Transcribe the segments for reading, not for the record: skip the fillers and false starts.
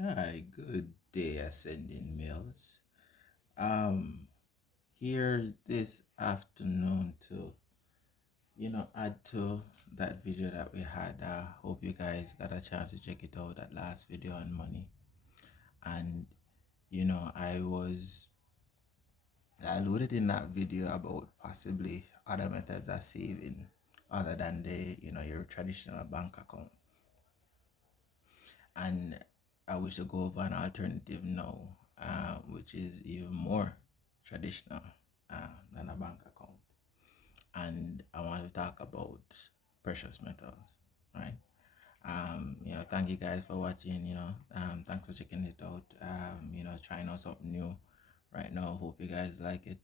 Hi, good day, ascending males. Um, Here this afternoon to add to that video that we had. Hope you guys got a chance to check it out. That last video on money, and I alluded in that video about possibly other methods of saving other than the your traditional bank account, and I wish to go over an alternative now, which is even more traditional than a bank account. And I want to talk about precious metals, right? Thank you guys for watching. Thanks for checking it out. Trying out something new right now. Hope you guys like it.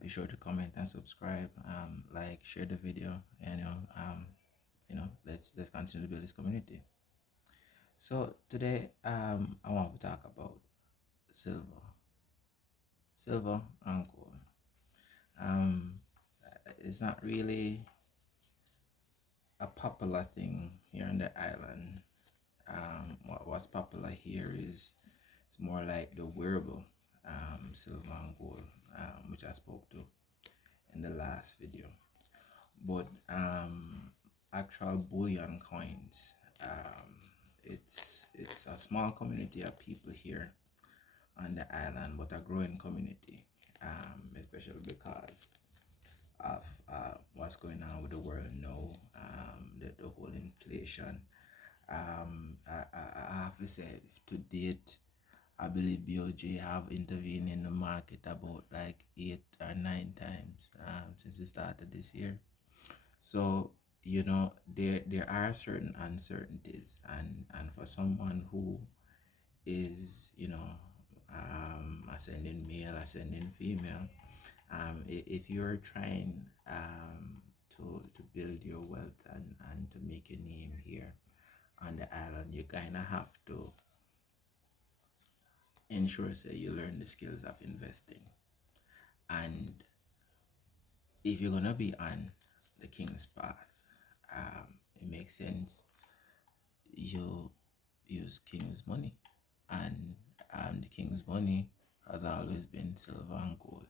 Be sure to comment and subscribe. Like, share the video. And let's continue to build this community. So today, I want to talk about silver, silver and gold. Um, it's not really a popular thing here on the island. What's popular here is it's more like the wearable silver and gold, which I spoke to in the last video. But actual bullion coins, it's a small community of people here on the island, but a growing community, especially because of what's going on with the world now, the whole inflation. I have to say, to date, I believe BOJ have intervened in the market about like 8 or 9 times since the start of this year. So there are certain uncertainties, and for someone who is ascending male, ascending female, if you're trying to build your wealth and to make a name here on the island, you kind of have to ensure say you learn the skills of investing. And if you're gonna be on the king's path, it makes sense you use king's money. And the king's money has always been silver and gold,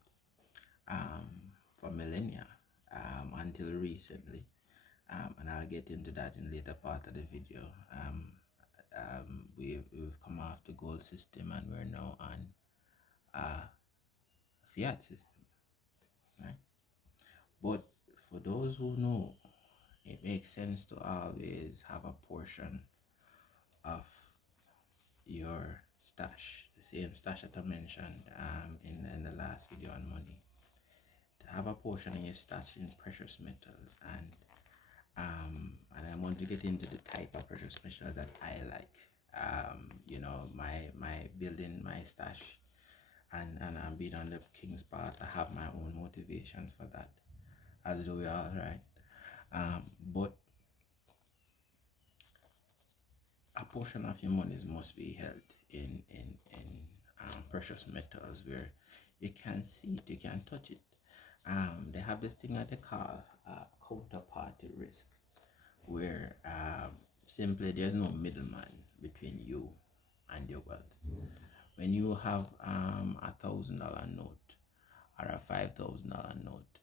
for millennia, until recently. And I'll get into that in later part of the video. We've come off the gold system and we're now on a fiat system, right? But for those who know, it makes sense to always have a portion of your stash, the same stash that I mentioned in the last video on money, to have a portion of your stash in precious metals. And I'm going to get into the type of precious metals that I like. My building my stash, and I'm being on the king's path. I have my own motivations for that, as do we all, right? But a portion of your monies must be held in precious metals where you can see it, you can touch it. They have this thing that they call counterparty risk, where simply there's no middleman between you and your wealth. When you have $1,000 note or a $5,000 note,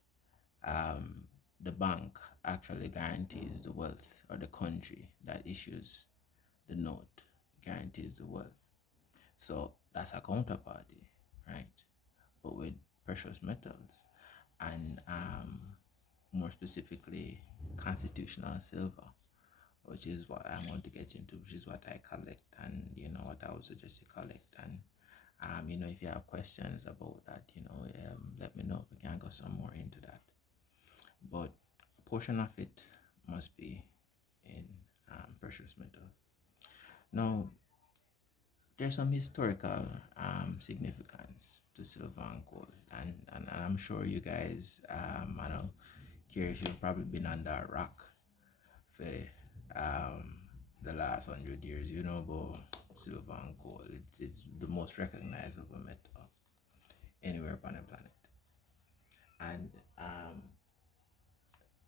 the bank actually guarantees the wealth, or the country that issues the note guarantees the wealth. So that's a counterparty, right? But with precious metals, and more specifically constitutional silver, which is what I want to get into, which is what I collect, and what I would suggest you collect. And if you have questions about that, let me know. We can go some more into that. But a portion of it must be in precious metals. Now, there's some historical significance to silver and gold, and I'm sure you guys, I don't care if you've probably been under a rock for the last 100 years, about silver and gold. It's the most recognizable metal anywhere upon the planet. And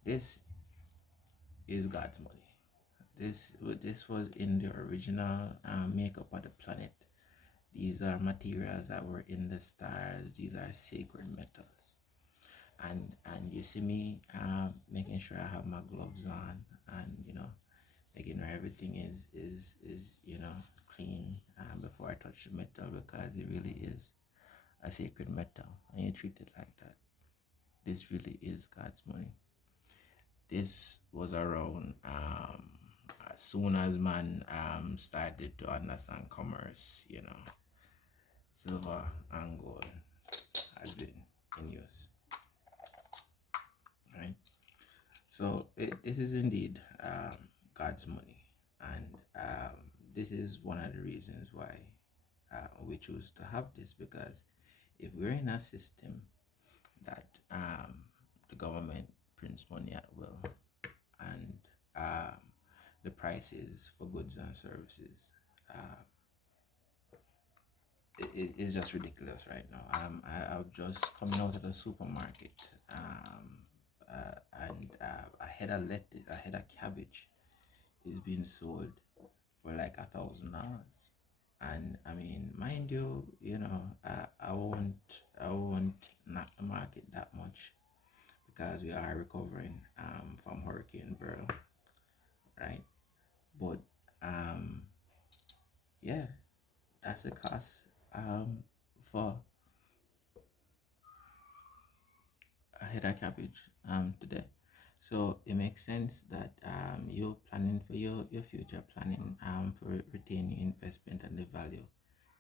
this is God's money. This was in the original makeup of the planet. These are materials that were in the stars. These are sacred metals. And you see me making sure I have my gloves on, and making sure everything is clean before I touch the metal, because it really is a sacred metal, and you treat it like that. This really is God's money. This was around as soon as man started to understand commerce. Silver and gold has been in use, right? So this is indeed God's money, and this is one of the reasons why we choose to have this, because if we're in a system that the government prints money at will, and um, the prices for goods and services is just ridiculous right now. I've just coming out of the supermarket, and I had a cabbage is being sold for like $1,000. And I mean, mind you, I won't knock the market that much, because we are recovering from Hurricane Beryl, right? But yeah, that's the cost for a head of cabbage today. So it makes sense that you're planning for your future, planning for retaining investment and the value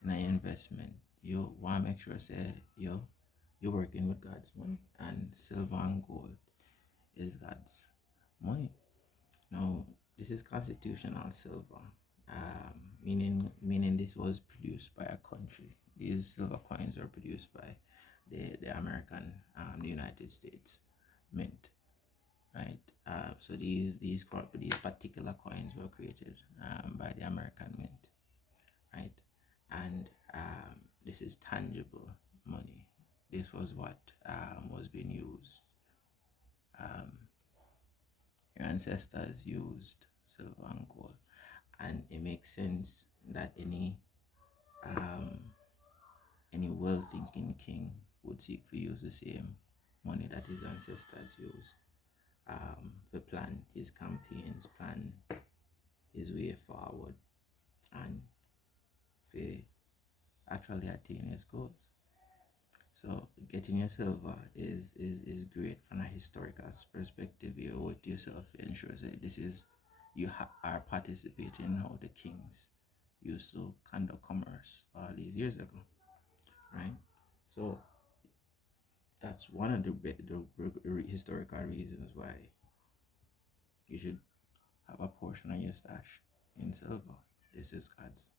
in an investment. You want to make sure say you're working with God's money, and silver and gold is God's money. Now this is constitutional silver, meaning this was produced by a country. These silver coins are produced by the American, the United States Mint, right? So these particular coins were created by the American Mint, right? And this is tangible money. This was what was being used. Your ancestors used silver and gold, and it makes sense that any well-thinking king would seek to use the same money that his ancestors used to plan his campaigns, plan his way forward, and to actually attain his goals. So getting your silver is great from a historical perspective. You owe it to yourself to ensure that this is are participating in how the kings used to conduct commerce all these years ago, right? So that's one of the historical reasons why you should have a portion of your stash in silver. This is God's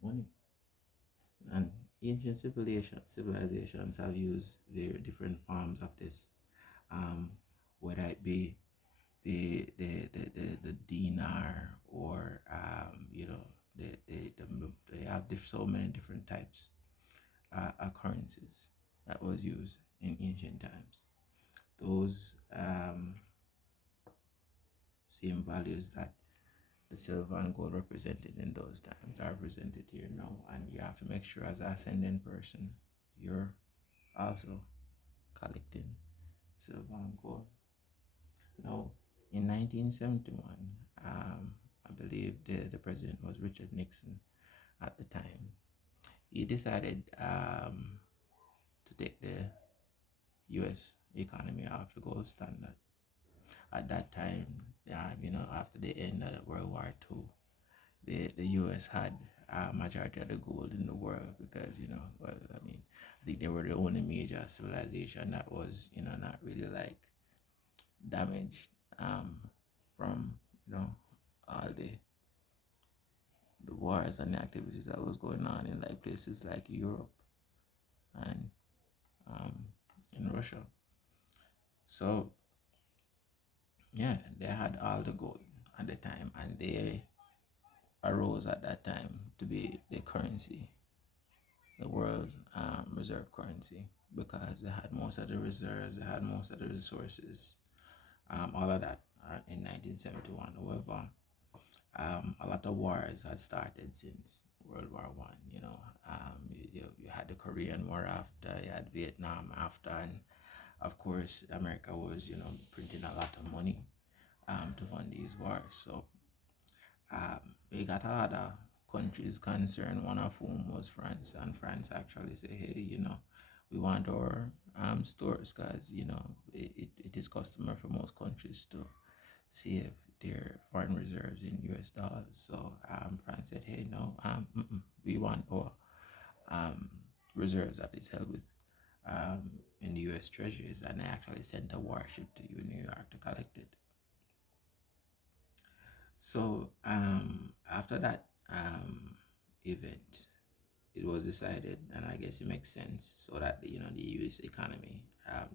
money. And ancient civilizations have used very different forms of this, whether it be the dinar, or they have so many different types of currencies that was used in ancient times. Those same values that the silver and gold represented in those times are represented here now, and you have to make sure as an ascendant person you're also collecting silver and gold. Now, in 1971, I believe the president was Richard Nixon at the time. He decided to take the U.S. economy off the gold standard. At that time, after the end of World War II, the U.S. had a majority of the gold in the world, because I think they were the only major civilization that was not really like damaged from all the wars and the activities that was going on in like places like Europe and in Russia. So yeah, they had all the gold at the time, and they arose at that time to be the currency, the world reserve currency, because they had most of the reserves, they had most of the resources, all of that in 1971. However, A lot of wars had started since World War I. You had the Korean War after, you had Vietnam after, and of course, America was, printing a lot of money to fund these wars. So we got a lot of countries concerned, one of whom was France, and France actually said, hey, we want our stores because, it is customary for most countries to save their foreign reserves in US dollars. So France said, hey, no, we want our um, reserves that is held with in the US treasuries, and they actually sent a warship to New York to collect it. So after that event, it was decided, and I guess it makes sense, so that the U.S. economy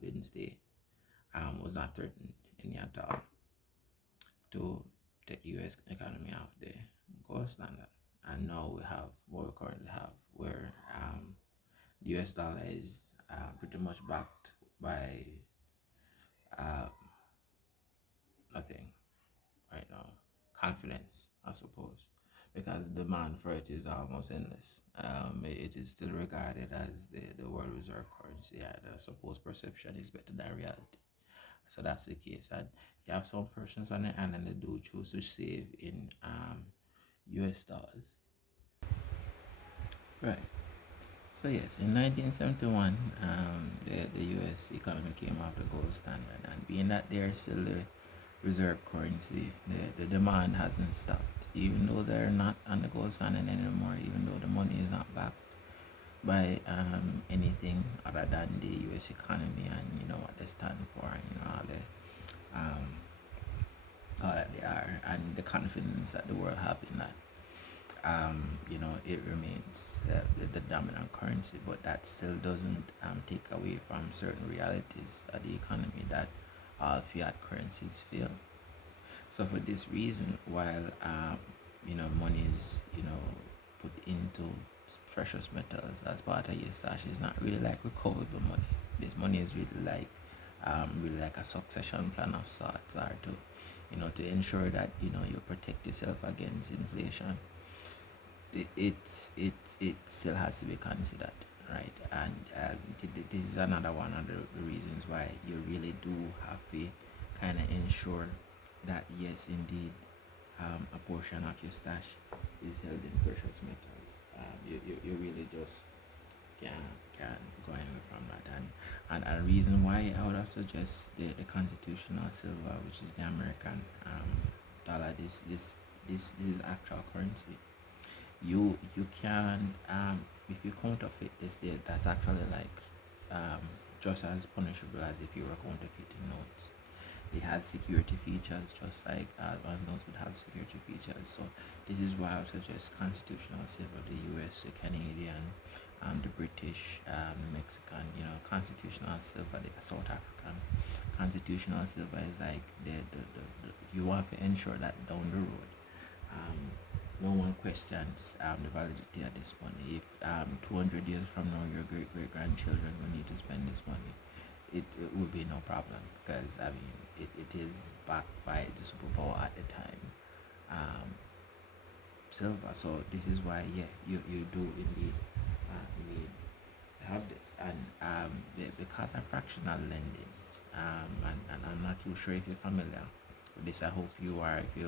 didn't stay, was not threatened any at all, to take U.S. economy off the gold standard. And now we have what we currently have, where the U.S. dollar is pretty much backed by uh, nothing right now. Confidence, I suppose, because the demand for it is almost endless. It is still regarded as the world reserve currency, and I suppose perception is better than reality. So that's the case. And you have some persons on the island that do choose to save in US dollars. Right. So yes, in 1971, the U.S. economy came off the gold standard, and being that they are still the reserve currency, the demand hasn't stopped. Even though they're not on the gold standard anymore, even though the money is not backed by anything other than the U.S. economy and what they stand for, and um, all that they are, and the confidence that the world have in that. It remains the dominant currency, but that still doesn't take away from certain realities of the economy that all fiat currencies fail. So for this reason, while money is put into precious metals as part of your stash, is not really like recoverable money. This money is really like a succession plan of sorts, or to ensure that you protect yourself against inflation. It still has to be considered, right? And this is another one of the reasons why you really do have to kind of ensure that yes, indeed, a portion of your stash is held in precious metals. You really just can go anywhere from that. And a reason why I would also suggest the constitutional silver, which is the American dollar. This is actual currency. You can if you counterfeit this, that's actually like just as punishable as if you were counterfeiting notes. It has security features, just like as notes would have security features. So this is why I would suggest constitutional silver, the US, the Canadian, the British, Mexican, constitutional silver, the South African. Constitutional silver is like the you want to ensure that down the road um, no one questions the validity of this money. If 200 years from now your great great grandchildren will need to spend this money, it will be no problem, because I mean it is backed by the superpower at the time, um, silver. So this is why, yeah, you do indeed need have this. And because of fractional lending, and I'm not too sure if you're familiar with this. I hope you are. If if you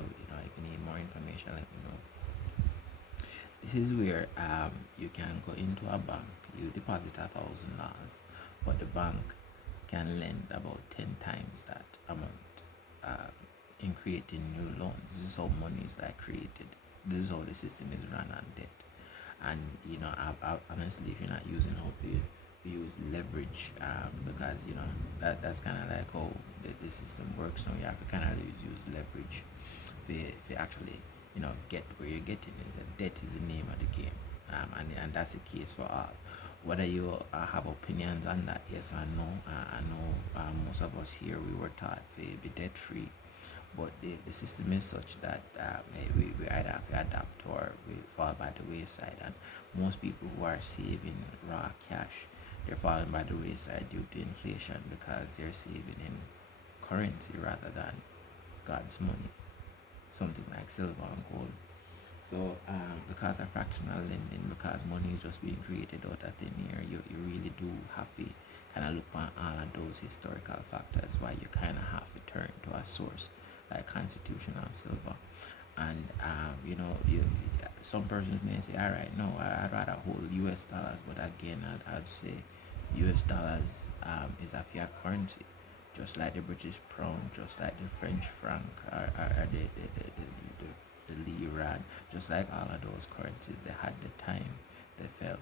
need more information, let me know. This is where you can go into a bank, you deposit $1,000, but the bank can lend about 10 times that amount uh, in creating new loans. This is how money is like created. This is how the system is run on debt. And honestly, if you're not using how to use leverage, because that's kind of like how the system works now. You have to kind of use leverage if you actually get where you're getting it. The debt is the name of the game, and that's the case for all. Whether you have opinions on that, yes or no, I know most of us here, we were taught to be debt free, but the system is such that we either have to adapt or we fall by the wayside. And most people who are saving raw cash, they're falling by the wayside due to inflation, because they're saving in currency rather than God's money. something like silver and gold. So because of fractional lending, because money is just being created out of thin air, you really do have to kind of look at all of those historical factors why you kind of have to turn to a source like constitutional silver. And some persons may say, all right, no, I'd rather hold US dollars, but again, I'd say US dollars is a fiat currency, just like the British pound, just like the French franc, or the lira, just like all of those currencies. They had the time they fell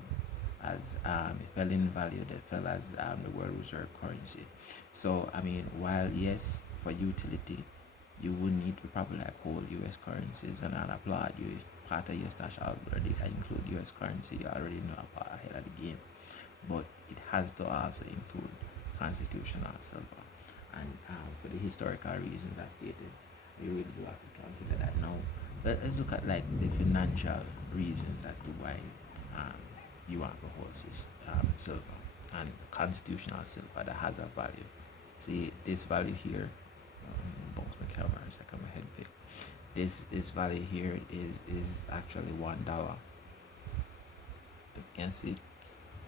as it fell in value, they fell as the world reserve currency. So I mean, while yes, for utility, you would need to probably like hold US currencies, and I'll applaud you if part of your stash already include US currency, you already know about ahead of the game. But it has to also include constitutional silver. And for the historical reasons I stated, you really do have to consider that now. But let's look at like the financial reasons as to why um, you want to hold this silver and constitutional silver that has a value. See this value here, bounce my camera a second, my head big. This value here is actually $1. You can see.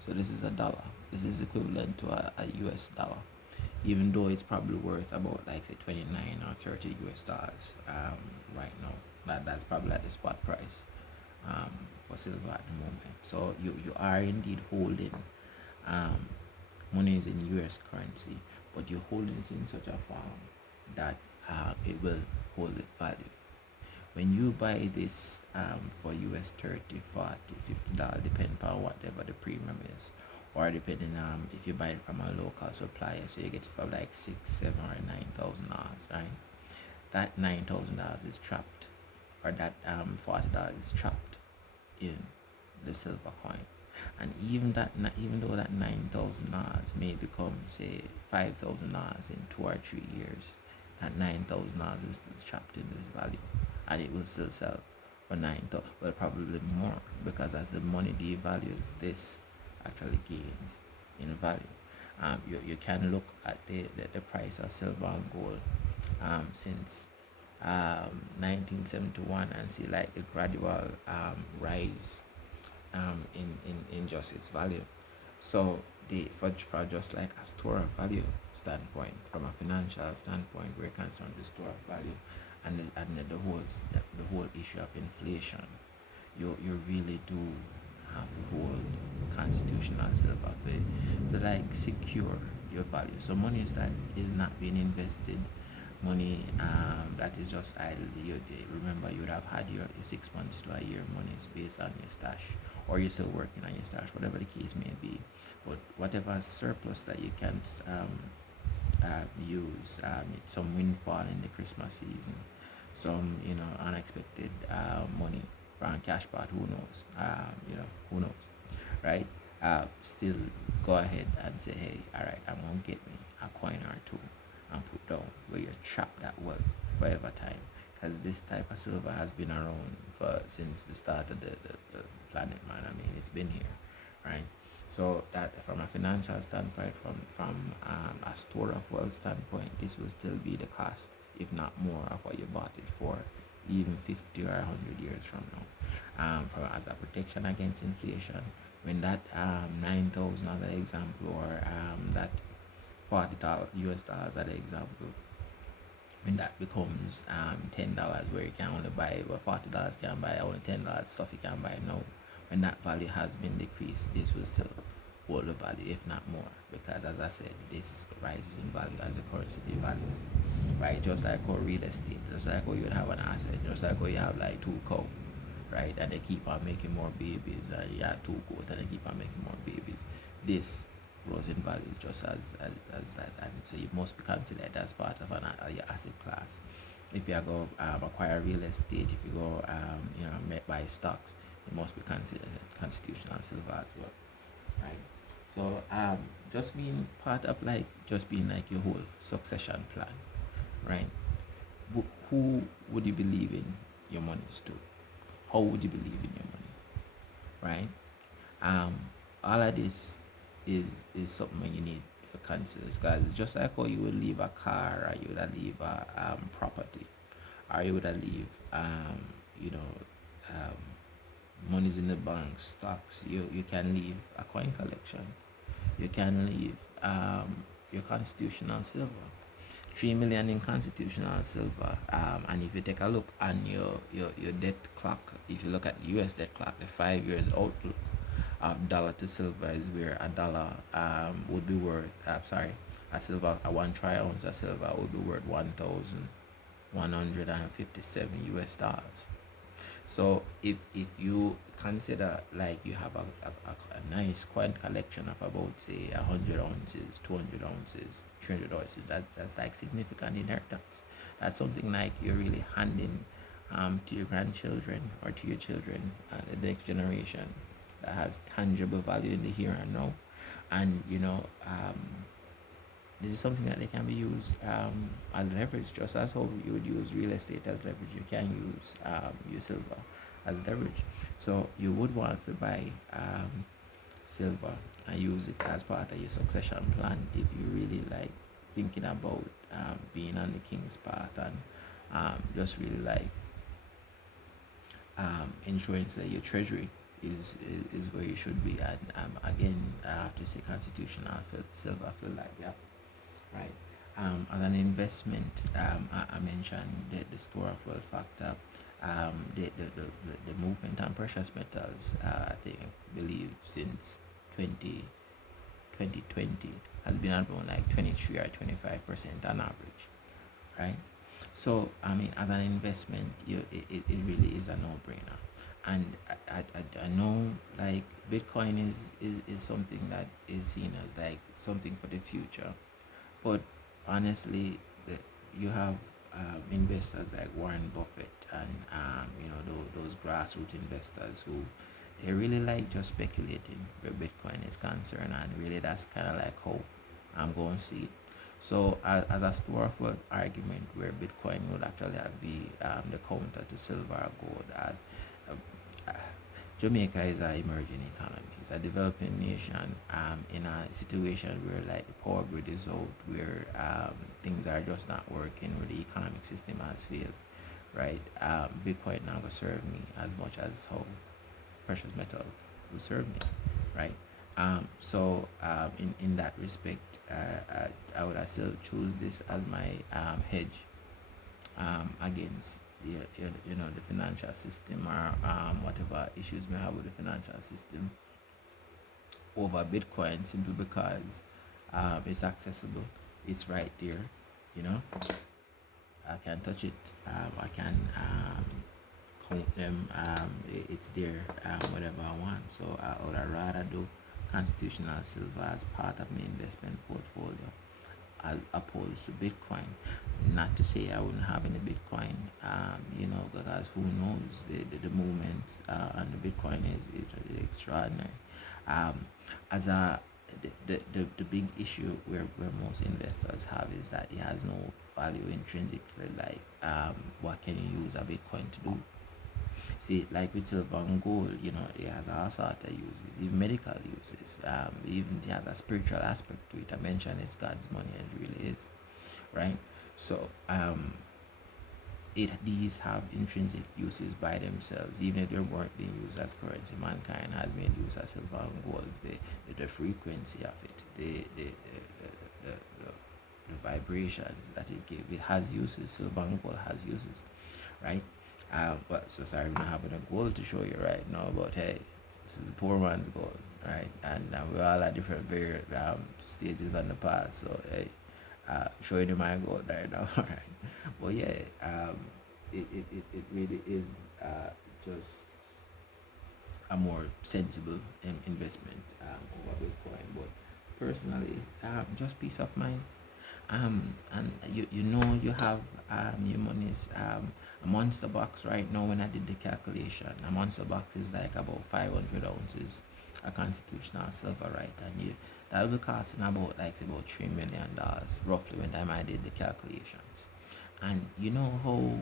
So this is a dollar. This is equivalent to a US dollar, even though it's probably worth about like say 29 or 30 US dollars right now. That's probably at the spot price for silver at the moment. So you are indeed holding um, monies in US currency, but you're holding it in such a form that it will hold its value. When you buy this for US 30, 40, $50, depending on whatever the premium is, or depending if you buy it from a local supplier, so you get it for like six, seven, or $9,000, right? That $9,000 is trapped, or that $40 is trapped in the silver coin. And even though that $9,000 may become say $5,000 in 2 or 3 years, that $9,000 is still trapped in this value, and it will still sell for 9,000, well, probably more, because as the money devalues, this actually gains in value. You can look at the price of silver and gold since 1971 and see like the gradual rise in just its value. So for just like a store of value standpoint, from a financial standpoint, we're concerned with store of value, and the whole issue of inflation. You really do have to hold constitutional silver for like secure your value. So money is not being invested, money that is just idle. Remember, you would have had your 6 months to a year monies based on your stash, or you're still working on your stash, whatever the case may be. But whatever surplus that you can use, it's some windfall in the Christmas season, some unexpected money from cash pot. Who knows? Who knows, right? Still go ahead and say, hey, all right, I'm gonna get me a coin or two and put down where you trap that wealth forever time, because this type of silver has been around for since the start of the planet, man. I mean, it's been here, right? So that from a financial standpoint, from a store of wealth standpoint, this will still be the cost, if not more, of what you bought it for, even 50 or 100 years from now. As a protection against inflation, when that 9,000 as an example, or that $40 US dollars as an example, when that becomes $10, where you can only buy, well, $40 can buy only $10 stuff you can buy now. When that value has been decreased, this will still hold the value, if not more, because as I said, this rises in value as the currency devalues, right? Just like our real estate, just like how you would have an asset, just like how you have like two cows, right? And they keep on making more babies, and you have two goats and they keep on making more babies. This grows in value just as that, and so you must be considered as part of your asset class. If you go acquire real estate, if you go buy stocks, it must be considered constitutional silver as well, right? So just being part of like just being like your whole succession plan, right? Who would you believe in your monies to? How would you believe in your money, right? All of this is something you need to consider, guys. It's just like how you would leave a car, or you would leave a property, or you would leave you know um, monies in the bank, stocks. You can leave a coin collection. You can leave your constitutional silver. 3 million in constitutional silver. And if you take a look on your debt clock, if you look at the US debt clock, the 5 years outlook of dollar to silver is where a dollar would be worth, a silver, a 1 troy ounce of silver would be worth 1,157 US dollars. So if you consider like you have a nice coin collection of about say 100 ounces, 200 ounces, 300 ounces, that's like significant inheritance. That's something like you're really handing to your grandchildren or to your children, the next generation, that has tangible value in the here and now. And this is something that they can be used as leverage, just as how you would use real estate as leverage. You can use your silver as leverage. So you would want to buy silver and use it as part of your succession plan if you really like thinking about being on the king's path, and just really like ensuring that your treasury is where you should be. And again, I have to say constitutional silver, I feel like, yeah, right. As an investment, I mentioned the store of wealth factor, the movement on precious metals. I think, believe since 20 2020 has been around like 23 or 25% on average, right? So I mean, as an investment, it really is a no-brainer. And I know like Bitcoin is something that is seen as like something for the future, but honestly, you have investors like Warren Buffett and those grassroots investors who they really like just speculating where Bitcoin is concerned, and really that's kind of like how I'm going to see it. So as a store of wealth argument, where Bitcoin would actually be the counter to silver or gold, and uh, Jamaica is an emerging economy. It's a developing nation in a situation where like the power grid is out, where things are just not working, where the economic system has failed, right? Bitcoin now will serve me as much as how precious metal will serve me, right? In that respect, I would still choose this as my hedge against the financial system, or whatever issues may have with the financial system, over Bitcoin, simply because it's accessible, it's right there, you know. I can touch it, I can count them, it's there whatever I want. So I would rather do constitutional silver as part of my investment portfolio as opposed to Bitcoin. Not to say I wouldn't have any Bitcoin, because who knows, the movement on the Bitcoin is extraordinary. Um, as a the big issue where most investors have is that it has no value intrinsically. Like, what can you use a Bitcoin to do? See, like with silver and gold, it has all sorts of uses, even medical uses. Even it has a spiritual aspect to it. I mentioned it's God's money, and it really is, right? So, these have intrinsic uses by themselves, even if they weren't being used as currency. Mankind has made use of silver and gold, the frequency of it, the vibrations that it gives. It has uses. Silver and gold has uses, right? But so sorry, we're not having a goal to show you right now, but hey, this is a poor man's goal, right? And we're all at different stages on the path. So hey, showing you my goal right now, right? But yeah, it really is just a more sensible investment over Bitcoin. But personally, just peace of mind. And you have your money's a monster box right now. When I did the calculation, a monster box is like about 500 ounces a constitutional silver, right? And that will be costing about $3 million roughly when time I did the calculations. And you know how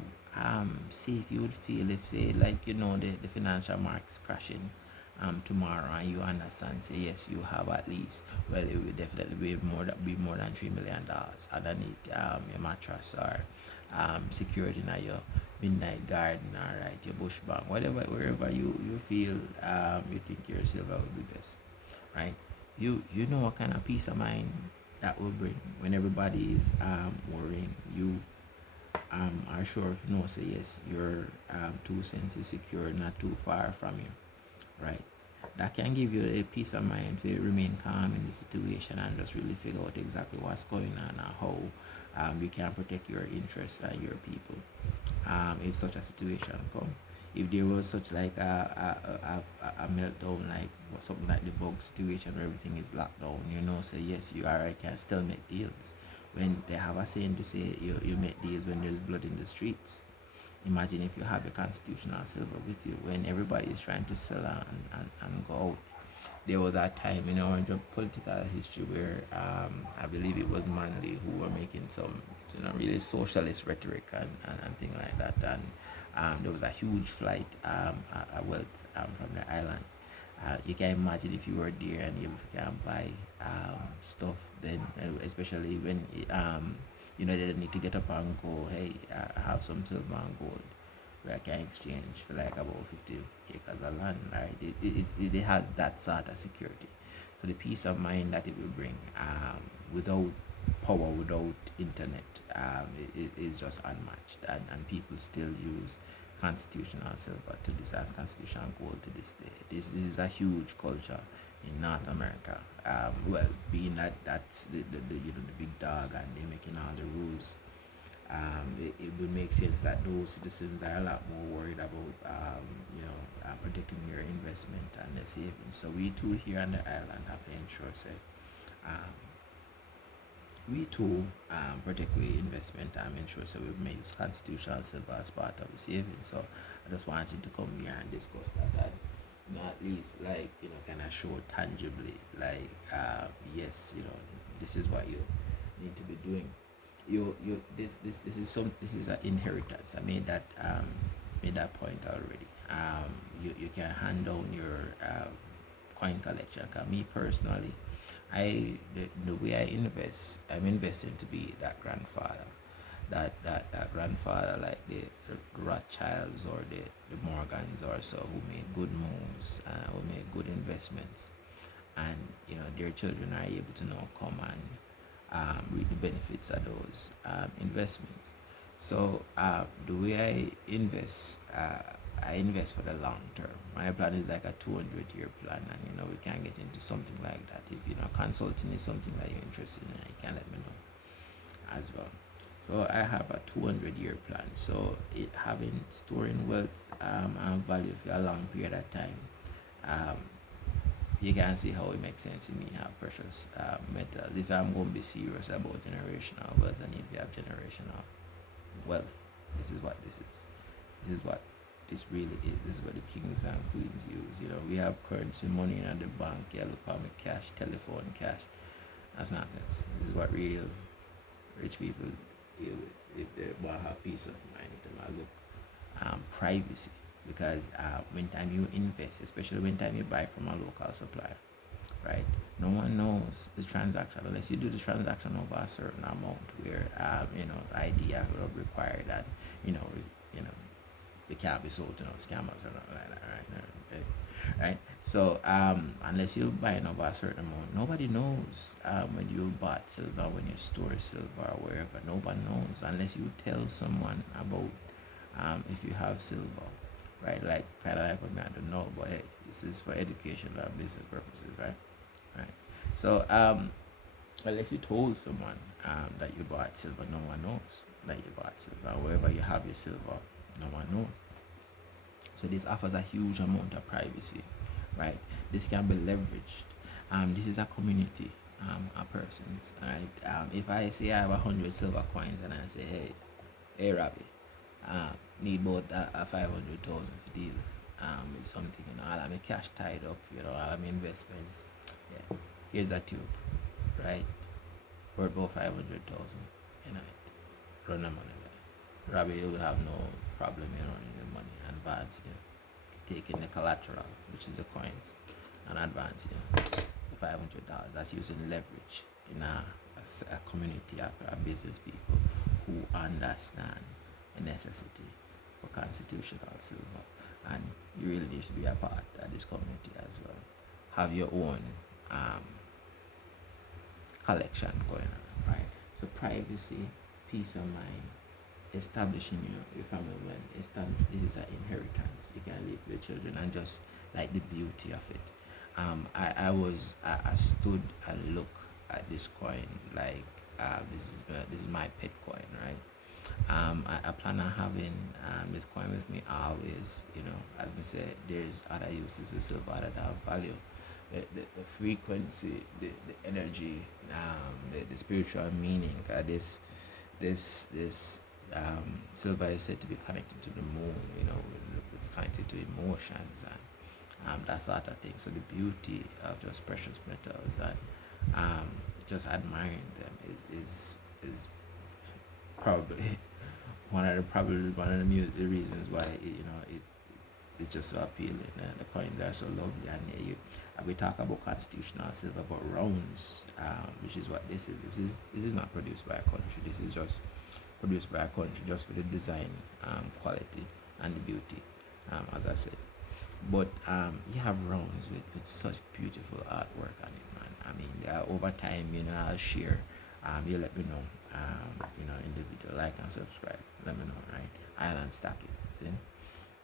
safe you would feel if, say, like, the financial markets crashing tomorrow, and you understand, say, yes, you have at least, well, it will definitely be more than $3 million underneath your mattress, or secured in your midnight garden, all right, your bush bank, whatever, wherever you feel you think your silver will be best, right? You know what kind of peace of mind that will bring when everybody is worrying. You are sure if you know, say yes, your 2 cents is secure, not too far from you, right? That can give you a peace of mind to remain calm in the situation and just really figure out exactly what's going on and how you can protect your interests and your people if such a situation come. If there was such like a meltdown, like something like the bug situation where everything is locked down, you know, say yes, you are, I can still make deals. When they have a saying to say you make deals when there's blood in the streets. Imagine if you have a constitutional silver with you when everybody is trying to sell and go out. There was a time in our political history where I believe it was Manley who were making some really socialist rhetoric and thing like that. And there was a huge flight a wealth from the island. You can imagine if you were there and you can buy stuff, then especially when they didn't need to get up and go, hey, I have some silver and gold where I can exchange for like about 50 acres of land, right? It has that sort of security. So the peace of mind that it will bring without power, without internet, is just unmatched. And people still use constitutional silver to this as constitutional gold to this day. This is a huge culture in North America. Well, being that that's the big dog and they're making all the rules, it would make sense that those citizens are a lot more worried about protecting their investment and their savings. So we too here on the island have to ensure say we too protect our investment and ensure so we may use constitutional silver as part of the savings. So I just wanted to come here and discuss that and at least like kind of show tangibly like yes, this is what you need to be doing. This is an inheritance. I made that point already. You can hand down your coin collection. Cause me personally, the way I invest, I'm investing to be that grandfather, that grandfather like the Rothschilds or the Morgans or so who made good moves, who made good investments, and their children are able to now come and reap the benefits of those investments. So the way I invest for the long term. My plan is like a 200-year plan, and we can get into something like that. If consulting is something that you're interested in, you can let me know as well. So I have a 200-year plan. So storing wealth and value for a long period of time. You can see how it makes sense to me have precious metals. If I'm going to be serious about generational wealth, and if you have generational wealth, this is what this is. This is what this really is. This is what the kings and queens use. We have currency money in the bank. Yeah, look at me cash, telephone cash. That's nonsense. This is what real rich people deal with. If they want to have peace of mind, if they want to look privacy. Because when time you invest, especially when time you buy from a local supplier, right? No one knows the transaction unless you do the transaction over a certain amount where ID are required that they can't be sold to no scammers or nothing like that, right? So unless you're buying over a certain amount, nobody knows when you bought silver, when you store silver or wherever. Nobody knows unless you tell someone about if you have silver, right? Like kind of like what I don't know, but hey, this is for educational and business purposes, right? Right. So unless you told someone that you bought silver, no one knows that you bought silver. Wherever you have your silver, no one knows. So this offers a huge amount of privacy, right? This can be leveraged. This is a community of persons, right? If I say I have 100 silver coins and I say, hey, Robbie, need about 500,000 for deal with something, all of my cash tied up, all of my investments. Yeah, here's a tube, right? Worth about 500,000, run the money there. Robbie, you will have no problem, running the money, advancing, taking the collateral, which is the coins, and advancing the $500. That's using leverage in a community, a business people who understand the necessity for constitutional silver, and you really need to be a part of this community as well. Have your own um, collection going on, right? So privacy, peace of mind, establishing your family when established. This is an inheritance you can leave for your children, and just like the beauty of it. I stood and look at this coin like this is my pet coin, right? I plan on having this coin with me always. You know, as we said, there's other uses of silver that have value. The frequency, the energy, the spiritual meaning. This silver is said to be connected to the moon. You know, connected to emotions and that sort of thing. So the beauty of just precious metals and just admiring them is probably one of the reasons why it's just so appealing. The coins are so lovely, and we talk about constitutional silver, but rounds, which is what this is. This is not produced by a country. This is just produced by a country just for the design, quality, and the beauty, as I said. But you have rounds with such beautiful artwork on it, man. I mean, over time, I'll share. You let me know. In the video, like and subscribe. Let me know, right? I'll unstack it. See,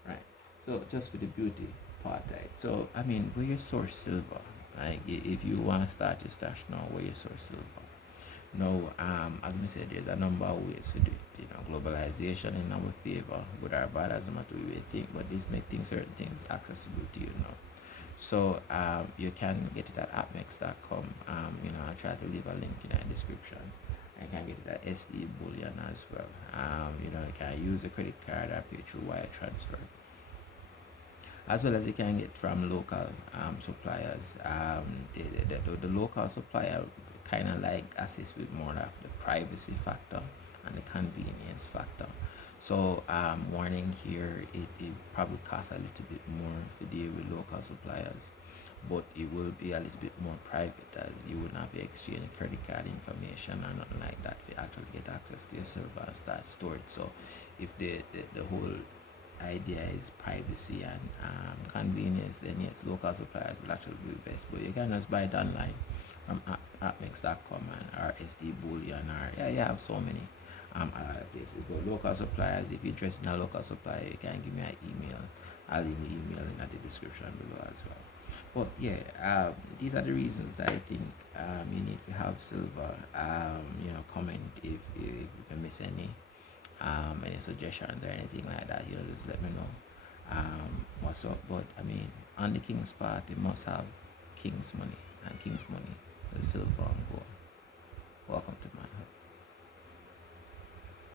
right? So just for the beauty part, right? So I mean, where you source silver? Like, if you want to start your stash now, where you source silver? No, as we said, there's a number of ways to do it. Globalization in our favor, good or bad, as much we may think, but this makes certain things accessible to you now. So you can get it at appmex.com. I'll try to leave a link in the description. You can get it at SD Bullion as well. You can use a credit card or pay through wire transfer, as well as you can get from local suppliers. The local supplier kind of like assist with more of the privacy factor and the convenience factor. So warning here, it probably costs a little bit more to deal with local suppliers, but it will be a little bit more private, as you wouldn't have to exchange credit card information or nothing like that to actually get access to your silver and start stored. So if the whole idea is privacy and convenience, then yes, local suppliers will actually be the best. But you can just buy it online from appmex.com or SD Bullion, or you have so many other places. But local suppliers, if you're interested in a local supplier, you can give me an email. I'll leave my email in the description below as well. But yeah, these are the reasons that I think you need to have silver. Comment if you can miss any suggestions or anything like that. Just let me know what's up. But I mean, on the king's part, they must have king's money, and king's money is silver and gold. Welcome to Manhood.